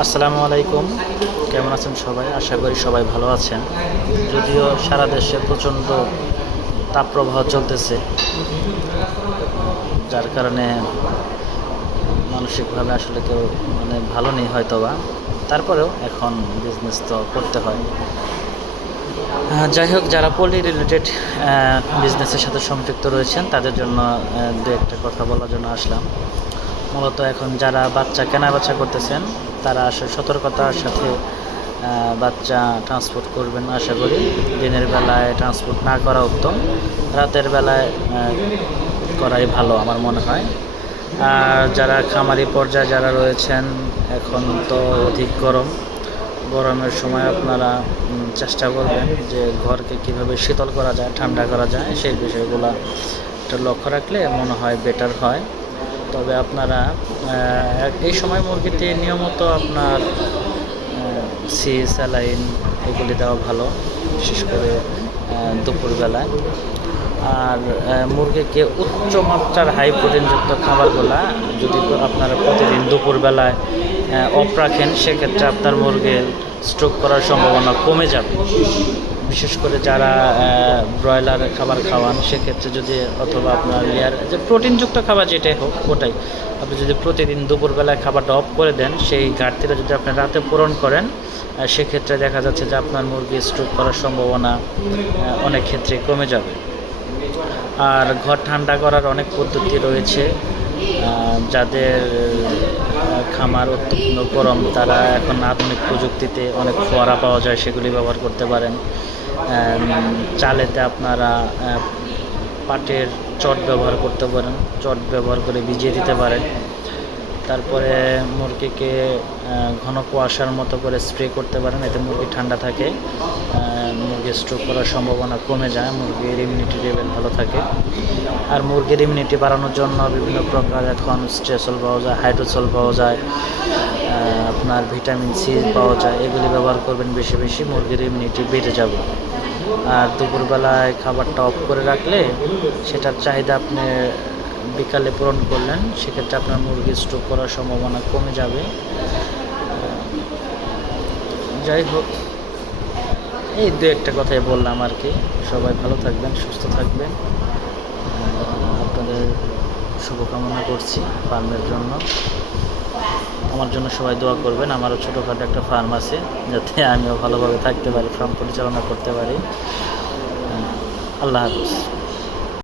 আসসালামু আলাইকুম। কেমন আছেন সবাই? আশা করি সবাই ভালো আছেন। যদিও সারা দেশে প্রচণ্ড তাপপ্রবাহ চলতেছে, যার কারণে মানসিকভাবে আসলে কেউ ভালো নেই হয়তোবা। তারপরেও এখন বিজনেস তো করতে হয়। যাই হোক, যারা পোল্ট্রি রিলেটেড বিজনেসের সাথে সম্পৃক্ত রয়েছেন তাদের জন্য দু একটা কথা বলার জন্য আসলাম। মূলত এখন যারা বাচ্চা কেনাবেচা করতেছেন তারা আসলে সতর্কতার সাথে বাচ্চা ট্রান্সপোর্ট করবেন। আশা করি দিনের বেলায় ট্রান্সপোর্ট না করা উত্তম, রাতের বেলায় করাই ভালো আমার মনে হয়। আর যারা খামারি পর্যায়ে যারা রয়েছেন, এখন তো অধিক গরমের সময় আপনারা চেষ্টা করবেন যে ঘরকে কিভাবে শীতল করা যায়, ঠান্ডা করা যায়, সেই বিষয়গুলো একটা লক্ষ্য রাখলে মনে হয় বেটার হয়। তবে আপনারা এই সময় মুরগিতে নিয়মিত আপনার স্যালাইন এগুলি দেওয়া ভালো, বিশেষ করে দুপুরবেলায়। আর মুরগিকে উচ্চমাত্রার হাই প্রোটিনযুক্ত খাবারগুলা যদি আপনারা প্রতিদিন দুপুরবেলায় অফ রাখেন, সেক্ষেত্রে আপনার মুরগির স্ট্রোক করার সম্ভাবনা কমে যাবে। বিশেষ করে যারা ব্রয়লার খাবার খাওয়ান, সেক্ষেত্রে যদি অথবা আপনার যে প্রোটিনযুক্ত খাবার যেটাই হোক ওটাই আপনি যদি প্রতিদিন দুপুরবেলায় খাবারটা অফ করে দেন, সেই ঘাটতিটা যদি আপনি রাতে পূরণ করেন, সেক্ষেত্রে দেখা যাচ্ছে যে আপনার মুরগি স্ট্রোক করার সম্ভাবনা অনেক ক্ষেত্রে কমে যাবে। আর ঘর ঠান্ডা করার অনেক পদ্ধতি রয়েছে। যাদের খামার অত্যন্ত গরম, তারা এখন আধুনিক প্রযুক্তিতে অনেক ফোয়ারা পাওয়া যায়, সেগুলি ব্যবহার করতে পারেন। চালেতে আপনারা পাটের চট ব্যবহার করতে পারেন, চট ব্যবহার করে ভিজিয়ে দিতে পারেন। তারপরে মুরগিকে ঘন কুয়াশার মতো করে স্প্রে করতে পারেন, এতে মুরগি ঠান্ডা থাকে, মুরগির স্ট্রোক করার সম্ভাবনা কমে যায়, মুরগির ইমিউনিটি লেভেল ভালো থাকে। আর মুরগির ইমিউনিটি বাড়ানোর জন্য বিভিন্ন প্রকার এখন স্ট্রেসল পাওয়া যায়, হাইড্রোসল পাওয়া যায়, আপনার ভিটামিন সি পাওয়া যায়, এগুলি ব্যবহার করবেন বেশি বেশি, মুরগির ইমিউনিটি বেড়ে যাবে। আর দুপুরবেলায় খাবারটা অফ করে রাখলে সেটার চাহিদা আপনি বিকালে পূরণ করলেন, সেক্ষেত্রে আপনার মুরগি স্ট্রোক করার সম্ভাবনা কমে যাবে। যাই হোক, এই দু একটা কথাই বললাম আর কি। সবাই ভালো থাকবেন, সুস্থ থাকবেন, আপনাদের শুভকামনা করছি ফার্মের জন্য। আমার জন্য সবাই দোয়া করবেন। আমারও ছোটোখাটো একটা ফার্ম আছে, যাতে আমিও ভালোভাবে থাকতে পারি, ফার্ম পরিচালনা করতে পারি। আল্লাহ হাফিজ।